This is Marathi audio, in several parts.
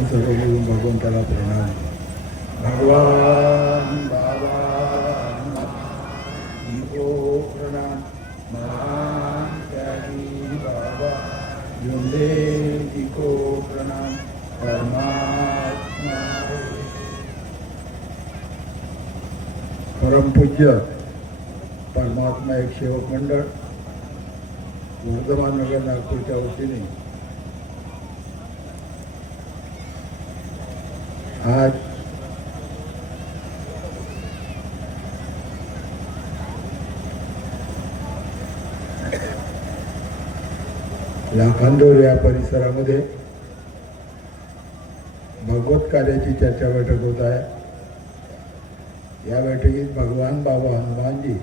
आपण सर्व मिळून भगवंताला प्रणाम. भगवान बाबा को प्रणाम. महान त्यागी बाबा जुंदे को प्रणाम. परमात्मा परमपूज्य परमात्मा एक सेवक मंडळ वर्धमान नगर नागपूरच्या वतीने आज लाखांदूर या परिसरामध्ये भगवत कार्याची चर्चा बैठक होत आहे. या बैठकीत भगवान बाबा हनुमानजी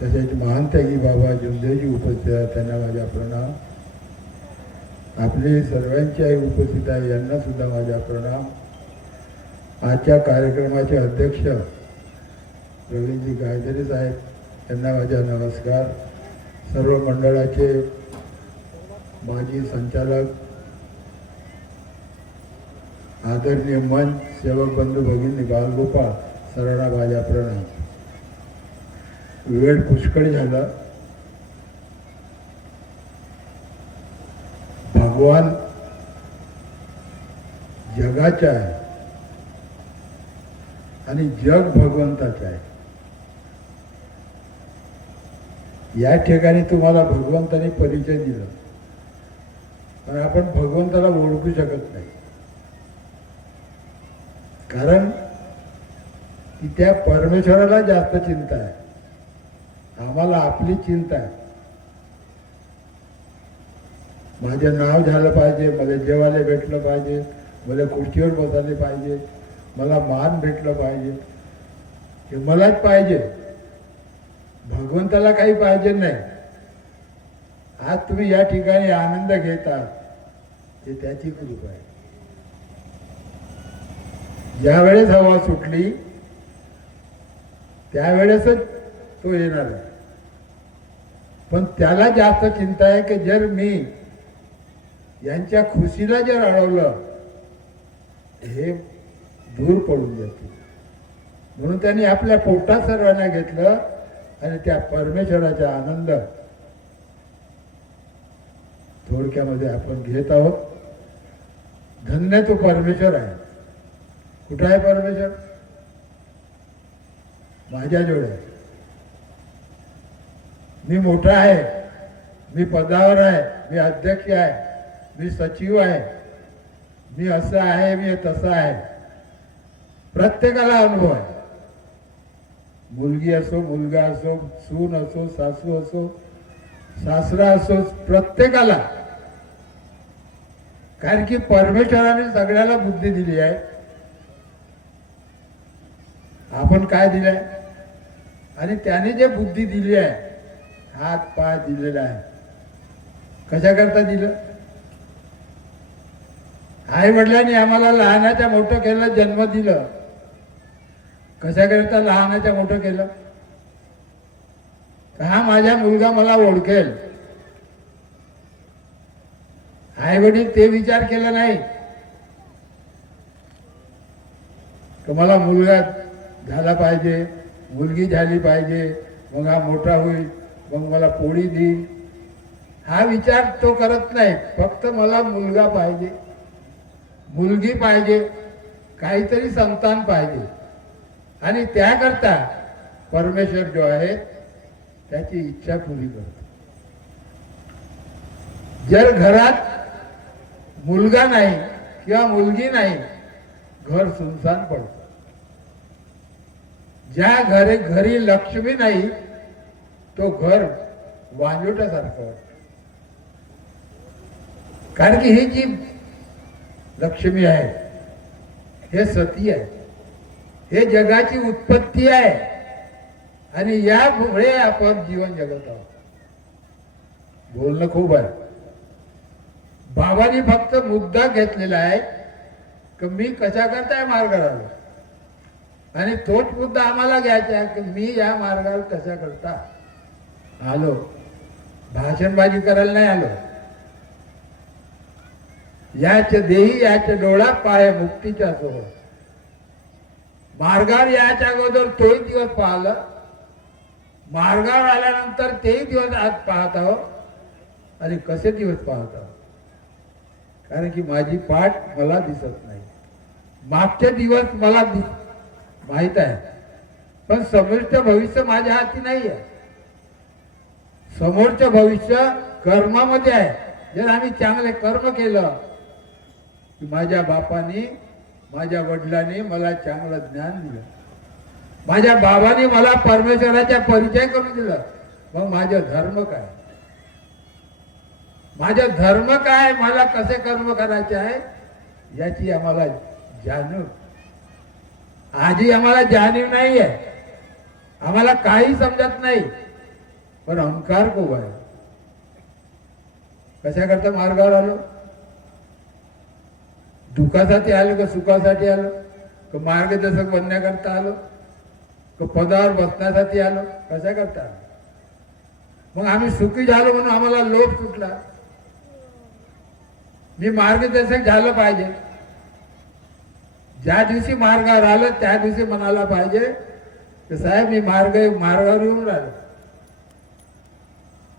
तसेच महान त्यागी बाबा जुंदेजी उपस्थित आहेत. त्यांना माझा प्रणाम. आपली सर्वांची आई उपस्थित आहे, यांना सुद्धा माझा प्रणाम. आजच्या कार्यक्रमाचे अध्यक्ष प्रवीणजी गायधरी साहेब, त्यांना माझा नमस्कार. सर्व मंडळाचे माजी संचालक आदरणीय मंच सेवक बंधू भगिनी बालगोपाळ, सर्वांना माझा प्रणाम. वेळ पुष्कळ झाला. भगवान जगाचा आहे आणि जग भगवंताचं आहे. या ठिकाणी तुम्हाला भगवंताने परिचय दिला, पण आपण भगवंताला ओळखू शकत नाही. कारण की त्या परमेश्वराला जास्त चिंता आहे, आम्हाला आपली चिंता आहे. माझं नाव झालं पाहिजे, मला जेवायला भेटलं पाहिजे, मला खुर्चीवर बसायला पाहिजे, मला मान भेटलं पाहिजे, हे मलाच पाहिजे. भगवंताला काही पाहिजे नाही. आज तुम्ही या ठिकाणी आनंद घेता, हे त्याची कृपा आहे. ज्या वेळेस हवा सुटली त्यावेळेसच तो येणार आहे. पण त्याला जास्त चिंता आहे की जर मी यांच्या खुशीला जर अडवलं हे दूर पडून जाते. म्हणून त्यांनी आपल्या पोटात सर्वांना घेतलं आणि त्या परमेश्वराचा आनंद थोडक्यामध्ये आपण घेत आहोत. धन्य तो परमेश्वर आहे. कुठं आहे परमेश्वर? माझ्या जोडे आहे. मी मोठा आहे, मी पदावर आहे, मी अध्यक्ष आहे, मी सचिव आहे, मी असं आहे, मी तसं आहे. प्रत्येकाला अनुभव आहे. मुलगी असो, मुलगा असो, सून असो, सासू असो, सासरा असो, प्रत्येकाला. कारण की परमेश्वराने सगळ्याला बुद्धी दिली आहे. आपण काय दिलंय? आणि त्याने जे बुद्धी दिली आहे, हात पाय दिलेला आहे, कशा करता दिलं? आई वडिलांनी आम्हाला लहानाच्या मोठं केलं, जन्म दिलं. कशा करता लहानाच्या मोठं केलं? हा माझा मुलगा मला ओळखेल. आई वडील ते विचार केला नाही की मला मुलगा झाला पाहिजे, मुलगी झाली पाहिजे, मग हा मोठा होईल, मग मला पोळी देईल. हा विचार तो करत नाही. फक्त मला मुलगा पाहिजे, मुलगी पाहिजे, काहीतरी संतान पाहिजे. आणि त्याकरता परमेश्वर जो आहे त्याची इच्छा पुरी करतो. जर घरात मुलगा नाही किंवा मुलगी नाही, घर सुनसान पडतं. ज्या घरी लक्ष्मी नाही, तो घर वांजोट्यासारखं वाटतं. कारण की ही जी लक्ष्मी आहे, हे सती आहे, हे जगाची उत्पत्ती आहे. आणि यामुळे आपण जीवन जगत आहोत. बोलणं खूप आहे. बाबांनी फक्त मुद्दा घेतलेला आहे की मी कशा करताय मार्गावर आलो, आणि तोच मुद्दा आम्हाला घ्यायचा आहे की मी या मार्गावर कशा करता आलो. भाषणबाजी करायला नाही आलो. याच देही याच डोळा पाय मुक्तीच्या सोहळ. मार्गावर याच्या अगोदर तोही दिवस पाहिलं, मार्गावर आल्यानंतर तेही दिवस आज पाहत आहोत. आणि कसे दिवस पाहत आहोत? कारण की माझी पाठ मला दिसत नाही. मागचे दिवस मला माहित आहे, पण समोरचं भविष्य माझ्या हाती नाही आहे. समोरचं भविष्य कर्मामध्ये आहे. जर आम्ही चांगले कर्म केलं की माझ्या बापाने माझ्या वडिलांनी मला चांगलं ज्ञान दिलं, माझ्या बाबाने मला परमेश्वराचा परिचय करून दिला, मग माझा धर्म काय? माझा धर्म काय? मला कसे कर्म करायचे आहे याची आम्हाला जाणीव आधी आम्हाला जाणीव नाही आहे. आम्हाला काही समजत नाही. पण अहंकार खूप आहे. कशा करता मार्गावर आलो? दुःखासाठी आलो का सुखासाठी आलो? का मार्गदर्शक बनण्याकरता आलो? का पदावर बसण्यासाठी आलो? कशा करता आलो? मग आम्ही सुखी झालो म्हणून आम्हाला लोभ सुटला. मी मार्गदर्शक झालं पाहिजे. ज्या दिवशी मार्गावर आलं त्या दिवशी म्हणाला पाहिजे की साहेब मी मार्गावर येऊन राहिलो,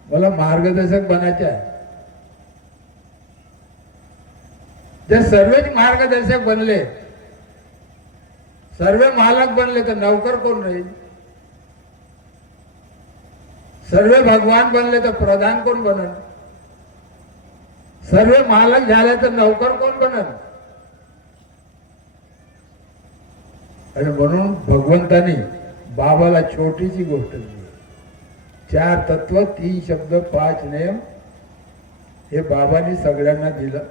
मला मार्गदर्शक बनायचे आहे. जर सर्वच मार्गदर्शक बनले, सर्व मालक बनले तर नौकर कोण राहील? सर्व भगवान बनले तर प्रधान कोण बनल? सर्व मालक झाले तर नौकर कोण बनल? आणि म्हणून भगवंतानी बाबाला छोटीशी गोष्ट दिली. 4 तत्व 3 शब्द 5 नियम हे बाबांनी सगळ्यांना दिलं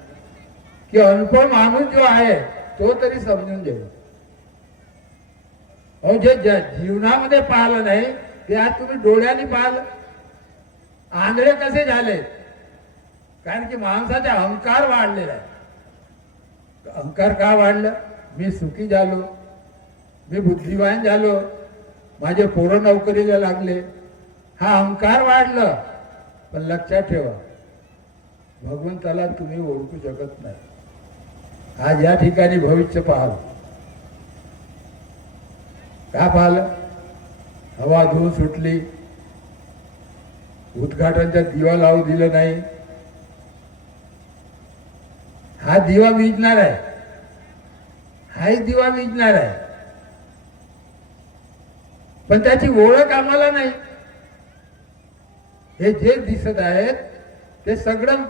की अनपढ माणूस जो आहे तो तरी समजून घ्यावा. अहो जे जीवनामध्ये पाहिलं नाही ते आज तुम्ही डोळ्यांनी पाहिलं. आंधळे कसे झाले? कारण की माणसाचा अहंकार वाढलेला आहे. अहंकार का वाढलं? मी सुखी झालो, मी बुद्धिवान झालो, माझे पोरं नोकरीला लागले, हा अहंकार वाढलं. पण लक्षात ठेवा, भगवंताला तुम्ही ओळखू शकत नाही. आज या ठिकाणी भविष्य पाहाल. का पाहिलं? हवा धुवून सुटली, उद्घाटनचा दिवा लावू दिलं नाही. हा दिवा विझणार आहे, हाही दिवा विझणार आहे, पण त्याची ओळख आम्हाला नाही. हे जे दिसत आहेत ते सगळं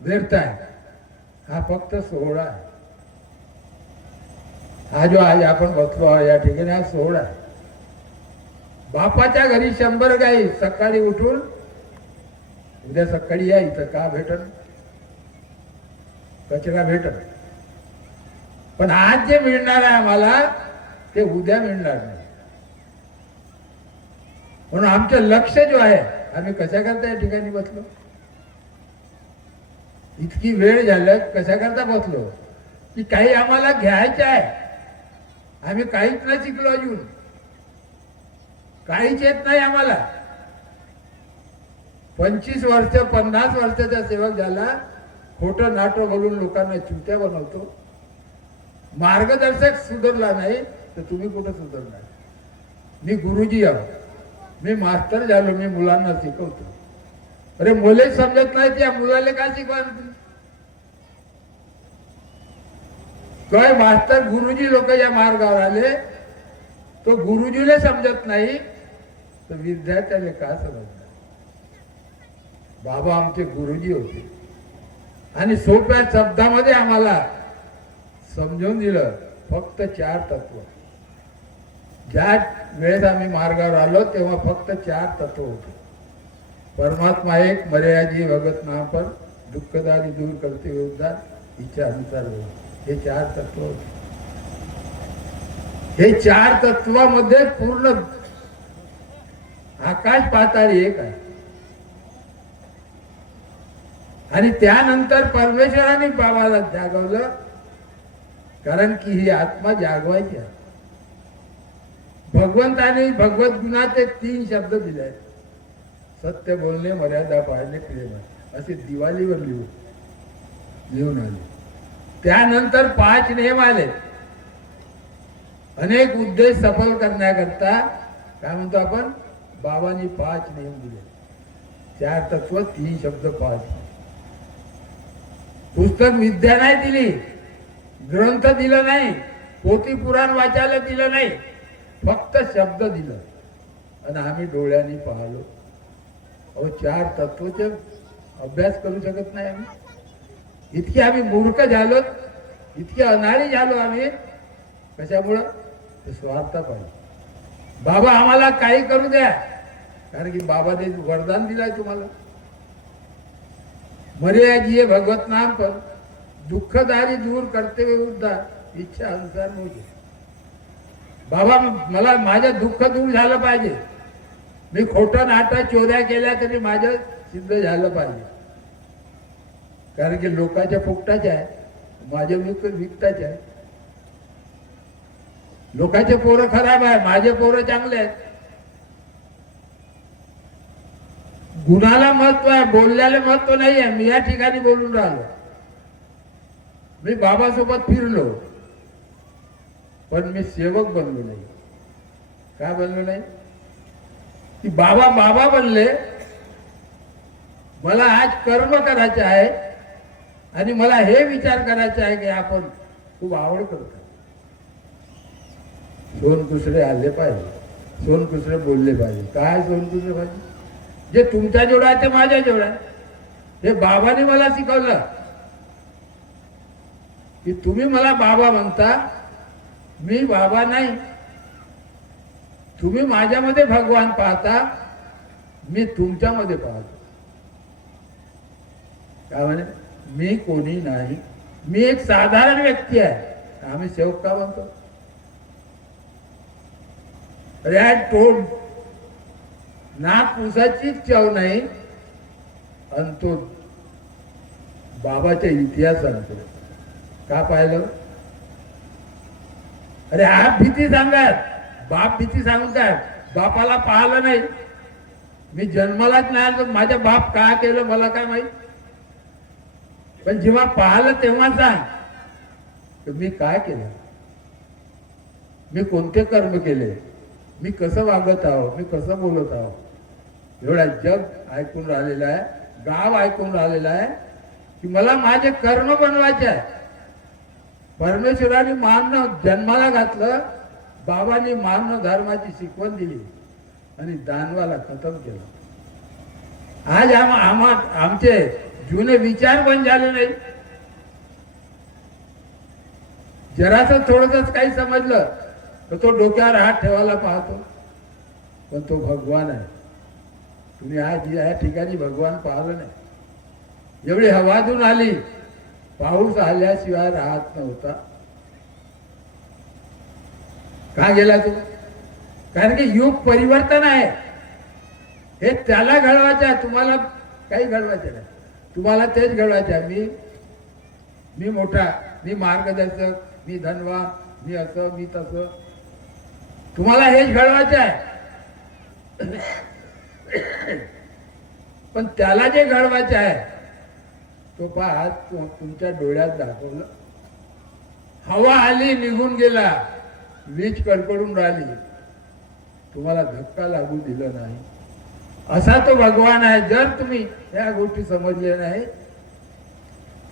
व्यर्थ आहे. हा फक्त सोहळा आहे. हा जो आज आपण बसलो आहे या ठिकाणी हा सोहळा आहे. बापाच्या घरी 100 गाई सकाळी उठून उद्या सकाळी या इथं का भेटल? कचरा भेटल. पण आज जे मिळणार आहे आम्हाला ते उद्या मिळणार नाही. म्हणून आमचं लक्ष जो आहे, आम्ही कशा करता या ठिकाणी बसलो? इतकी वेळ झालं कशा करता बसलो की काही आम्हाला घ्यायचं आहे. आम्ही काहीच नाही शिकलो, अजून काहीच येत नाही आम्हाला. 25 वर्ष 50 वर्षाचा सेवक झाला, खोटं नाटक बोलून लोकांना चुत्या बनवतो. मार्गदर्शक सुधारला नाही तर तुम्ही कुठं सुधारणार? मी गुरुजी आहो, मी मास्टर झालो, मी मुलांना शिकवतो. अरे मुले समजत नाही त्या मुलाला काय शिकवणार? काय मास्टर गुरुजी लोक या मार्गावर आले तो गुरुजीला समजत नाही तर विद्यार्थ्याला का समजणार? बाबा आमचे गुरुजी होते आणि सोप्या शब्दामध्ये आम्हाला समजून दिलं. फक्त 4 तत्व. ज्या वेळेस आम्ही मार्गावर आलो तेव्हा फक्त 4 तत्व होते. परमात्मा एक, मर्यादी भगत नापर, दुःखदारी दूर करते उद्धार, इच्छा अनुसार हो. हे 4 तत्व होते. हे 4 तत्वामध्ये पूर्ण आकाश पाताळ एक आहे. आणि त्यानंतर परमेश्वराने बाबाला जागवलं, कारण की ही आत्मा जागवायची आहे. भगवंताने भगवत गुणाचे 3 शब्द दिले आहेत. सत्य बोलणे, मर्यादा पाळणे, प्रेम, असे दिवाळीवर लिहू. लिहून आले. त्यानंतर 5 नियम आले. अनेक उद्देश सफल करण्याकरता काय म्हणतो आपण, बाबांनी 5 नियम दिले. 4 तत्व 3 शब्द 5. पुस्तक विद्या नाही दिली, ग्रंथ दिलं नाही, पोथी पुराण वाचायला दिलं नाही, फक्त शब्द दिलं आणि आम्ही डोळ्यांनी पाहलो. अहो 4 तत्वचे अभ्यास करू शकत नाही आम्ही. इतके आम्ही मूर्ख झालो, इतके अनाळी झालो आम्ही. कशामुळं? ते स्वार्थ पाहिजे. बाबा आम्हाला काही करू द्या, कारण की बाबाने वरदान दिलाय तुम्हाला. मर्या जिये भगवत नाम पर, दुःखदारी दूर करते हुए उद्धार, इच्छा अनुसार मुझे. बाबा मला माझं दुःख दूर झालं पाहिजे. मी खोटं नाटं चोऱ्या केल्या तरी माझं सिद्ध झालं पाहिजे, कारण की लोकांच्या फुकटाचे आहे, माझे विकताचे आहे. लोकांचे पोरं खराब आहे, माझे पोरं चांगले आहेत. गुणाला महत्व आहे, बोलल्याला महत्व नाही आहे. मी या ठिकाणी बोलून राहिलो, मी बाबासोबत फिरलो, पण मी सेवक बनलो नाही. का बनलो नाही? की बाबा बाबा बनले. मला आज कर्म करायचे आहे आणि मला हे विचार करायचे आहे की आपण खूप आवड करतो. सोनकुसरे आले पाहिजे, सोनकुसरे बोलले पाहिजे. काय सोनकुसरे पाहिजे? जे तुमच्या जेवढा आहे ते माझ्या जेवढा आहे. हे बाबाने मला शिकवलं की तुम्ही मला बाबा म्हणता, मी बाबा नाही. तुम्ही माझ्यामध्ये भगवान पाहता, मी तुमच्यामध्ये पाहतो. काय म्हणे? मी कोणी नाही, मी एक साधारण व्यक्ती आहे. आम्ही सेवक का म्हणतो? अरे आय टोल्ड, नाक पुसाची चव नाही आणि तो बाबाचा इतिहास सांगतो. का पाहिलं? अरे आप भीती सांगत, बाप भीती सांगतात. बापाला पाहिलं नाही, मी जन्मालाच नाही आलो, माझ्या बाप काय केलं मला काय माहित. पण जेव्हा पाहिलं तेव्हा सांग तर मी काय केलं, मी कोणते कर्म केले, मी कसं वागत आहो, मी कसं बोलत आहो. एवढा जग ऐकून राहिलेलं आहे, गाव ऐकून राहिलेलं आहे की मला माझे कर्म बनवायचे आहे. परमेश्वराने मानव जन्माला घातलं, बाबांनी मानव धर्माची शिकवण दिली आणि दानवाला खतम केलं. आज आमचे जुने विचार पण झाले नाही. जरासं थोडंसं काही समजलं तर तो डोक्यावर हात ठेवायला पाहतो, पण तो भगवान आहे. तुम्ही आज या ठिकाणी भगवान पाहिलं नाही. एवढी हवाजून आली, पाऊस आल्याशिवाय राहत नव्हता. का गेला तो? कारण की युग परिवर्तन आहे. हे त्याला घडवायचं आहे, तुम्हाला काही घडवायचं नाही. तुम्हाला तेच घडवायचं आहे. मी मोठा, मी मार्गदर्शक, मी धनवान, मी असं, मी तसं. तुम्हाला हेच घडवायचं आहे. पण त्याला जे घडवायचं आहे तो पहा तुमच्या डोळ्यात दाखवलं. हवा आली, निघून गेला, वीज कडकडून राहिली, तुम्हाला धक्का लागू दिलं नाही. असा तो भगवान आहे. जर तुम्ही या गोष्टी समजल्या नाही,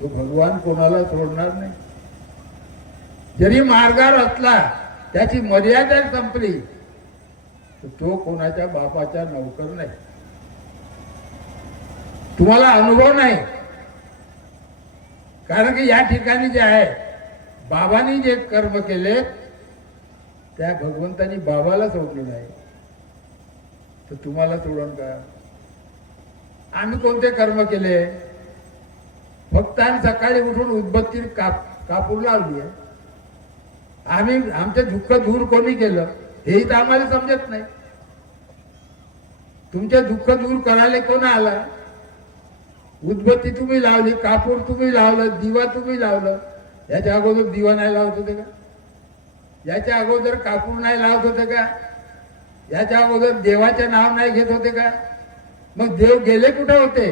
तो भगवान कोणाला सोडणार नाही. जरी मार्गावर असला, त्याची मर्यादा संपली, तर तो कोणाच्या बापाचा नौकर नाही. तुम्हाला अनुभव नाही, कारण की या ठिकाणी जे आहे, बाबांनी जे कर्म केले त्या भगवंतानी बाबाला सोडलेलं आहे, तर तुम्हाला सोडून का? आम्ही कोणते कर्म केले? फक्त आम्ही सकाळी उठून उदबत्ती कापूर लावली आहे. आम्ही आमचं दुःख दूर कोणी केलं हेही तर आम्हाला समजत नाही. तुमचे दुःख दूर करायला कोण आला? उदबत्ती तुम्ही लावली, कापूर तुम्ही लावलं, दिवा तुम्ही लावलं. याच्या अगोदर दिवा नाही लावत होते का? याच्या अगोदर कापूर नाही लावत होते का? याच्या अगोदर देवाचे नाव नाही घेत होते का? मग देव गेले कुठे होते?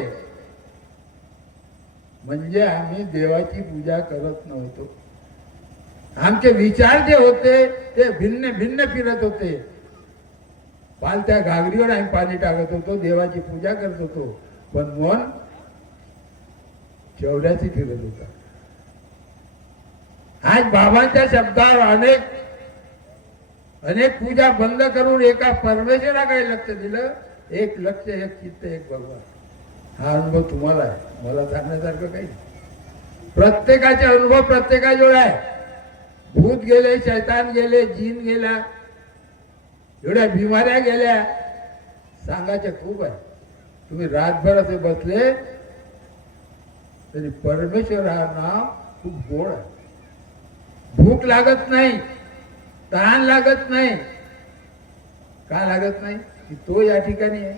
म्हणजे आम्ही देवाची पूजा करत नव्हतो. आमचे विचार जे होते ते भिन्न भिन्न फिरत होते. पालत्या घागरीवर आम्ही पाणी टाकत होतो, देवाची पूजा करत होतो, पण मन चौऱ्याची फिरत होता. आज बाबांच्या शब्दावर अनेक पूजा बंद करून एका परमेश्वराकडे लक्ष दिलं. एक लक्ष, एक चित्त, एक भगवान. हा अनुभव तुम्हाला आहे, मला सांगण्यासारखं काही नाही. प्रत्येकाचे अनुभव प्रत्येकाजवळ आहे. भूत गेले, शैतान गेले, जीन गेला, एवढ्या बिमाऱ्या गेल्या, सांगायच्या खूप आहे. तुम्ही रातभर असे बसले तरी परमेश्वर हा नाव खूप गोड आहे. भूक लागत नाही, तहान लागत नाही. का लागत नाही? की तो या ठिकाणी आहे,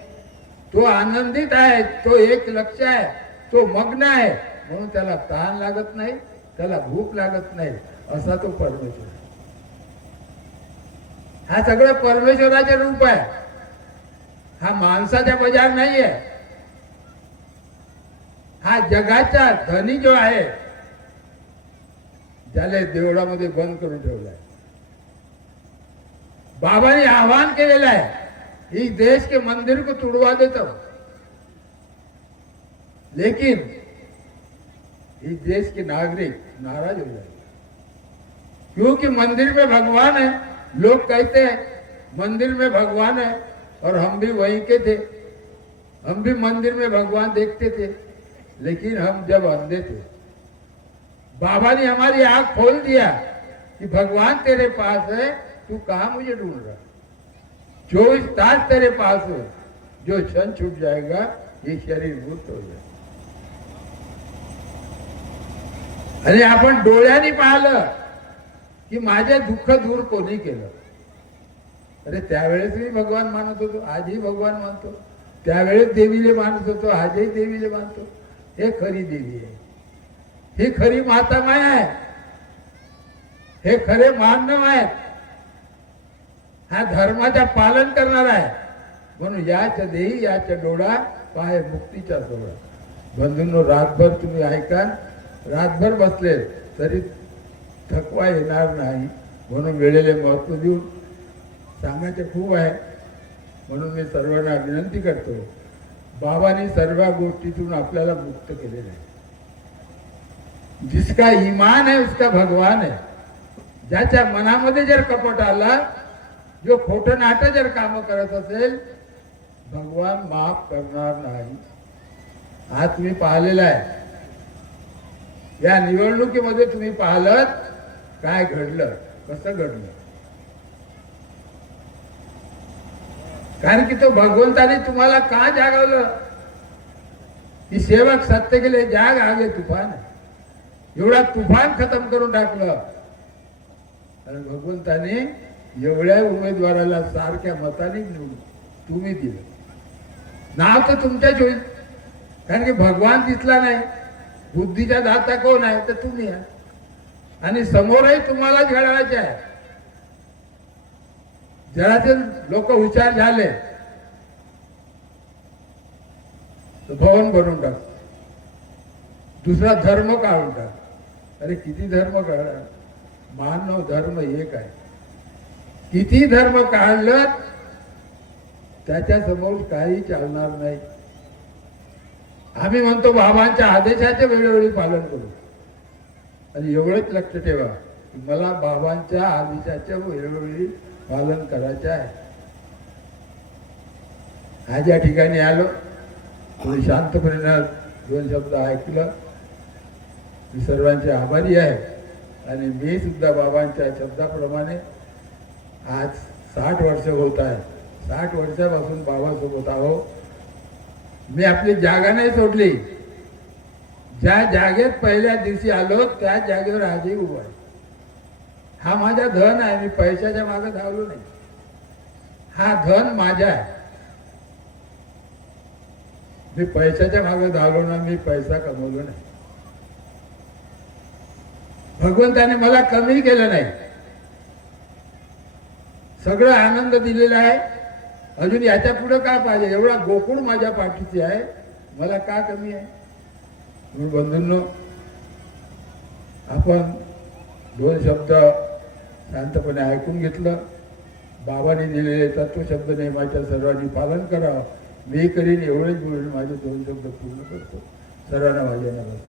तो आनंदित आहे, तो एक लक्ष आहे, तो मग्न आहे, म्हणून त्याला तहान लागत नाही, त्याला भूक लागत नाही. असा तो परमेश्वर. हा सगळं परमेश्वराचे रूप आहे. हा माणसाच्या बजार नाही आहे. हा जगाचा धनी जो आहे, ज्याला देवळामध्ये बंद करून ठेवलाय. बाबाने आह्वान केलेलं आहे, इस देश के मंदिर को तुड़वा देता हूं, लेकिन इस देश के नागरिक नाराज हो जाएंगे, क्योंकि मंदिर में भगवान है. लोग कहते हैं मंदिर में भगवान है, और हम भी वहीं के थे. हम भी मंदिर में भगवान देखते थे, लेकिन हम जब अंधे थे, बाबा ने हमारी आंख खोल दिया कि भगवान तेरे पास है, तू कहां मुझे ढूंढ रहा. 24 तास तेरे पास हो, जो क्षण छूट जाएगा ये शरीर मूर्त हो जाए. आणि आपण डोळ्यांनी पाहिलं की माझे दुःख दूर कोणी केलं. अरे त्यावेळेस मी भगवान मानत होतो, आजही भगवान मानतो. त्यावेळेस देवीले मानत होतो, आजही देवीले मानतो. हे खरी देवी आहे, ही खरी माता माया आहे, हे खरे मानव आहेत. हा धर्माचा पालन करणार आहे. म्हणून याच देही याच डोळा पाहे मुक्तीचा सोहळा. बंधूंनो, रातभर तुम्ही ऐका, रातभर बसले तरी थकवा येणार नाही. म्हणून वेळेला महत्व देऊन सांगायचे खूप आहे. म्हणून मी सर्वांना विनंती करतो, बाबांनी सर्व गोष्टीतून आपल्याला मुक्त केलेलं आहे. जिसका ईमान है उसका भगवान है. ज्याच्या मनामध्ये जर कपट आला, जो खोटं नाटं जर काम करत असेल, भगवान माफ करणार नाही. हा तुम्ही पाहिलेला आहे. या निवडणुकीमध्ये तुम्ही पाहिलं काय घडलं, कसं घडलं. कारण की तो भगवंताने तुम्हाला का जागवलं. की सेवक सत्य के लिए जाग, आगे तूफान है. एवढा तुफान खतम करून टाकलं. आणि भगवंताने एवढ्या उमेदवाराला सारख्या मताने निवडून तुम्ही दिलं. नाव तर तुमच्याच होईल, कारण की भगवान दिसला नाही. बुद्धीचा दाता कोण आहे तर तुम्ही आहे. आणि समोरही तुम्हालाच घडवायचे आहे. जराचे लोक हुशार झाले तर भवन भरून टाक, दुसरा धर्म काढून टाक. अरे किती धर्म काढा, मानव धर्म एक आहे. किती धर्म काढलं त्याच्या समोर काही चालणार नाही. आम्ही म्हणतो बाबांच्या आदेशाचे वेळोवेळी पालन करू. आणि एवढंच लक्ष ठेवा की मला बाबांच्या आदेशाचे वेळोवेळी पालन करायचं आहे. आज या ठिकाणी आलो, थोडी शांतपणे 2 शब्द ऐकलं. मी सर्वांचे आभारी आहे. आणि मी सुद्धा बाबांच्या शब्दाप्रमाणे आज 60 वर्ष होत आहे. 60 वर्षापासून बाबासोबत आहो. मी आपली जागा नाही सोडली. ज्या जागेत पहिल्या दिवशी आलो त्या जागेवर आजही उभा आहे. हा माझा धन आहे. मी पैशाच्या मागे धावलो नाही. हा धन माझा आहे. मी पैशाच्या मागे धावलो ना, मी पैसा कमवलो नाही. भगवंताने मला कमी केलं नाही, सगळं आनंद दिलेला आहे. अजून याच्या पुढे काय पाहिजे. एवढा गोकुळ माझ्या पाठीशी आहे, मला का कमी आहे. म्हणून बंधूंनो, आपण 2 शब्द शांतपणे ऐकून घेतलं. बाबांनी दिलेले तत्वशब्द नेमाच्या सर्वांनी पालन करावं. मी करीन एवढेच बोलून माझे 2 शब्द पूर्ण करतो. सर्वांना माझ्या नमस्कार.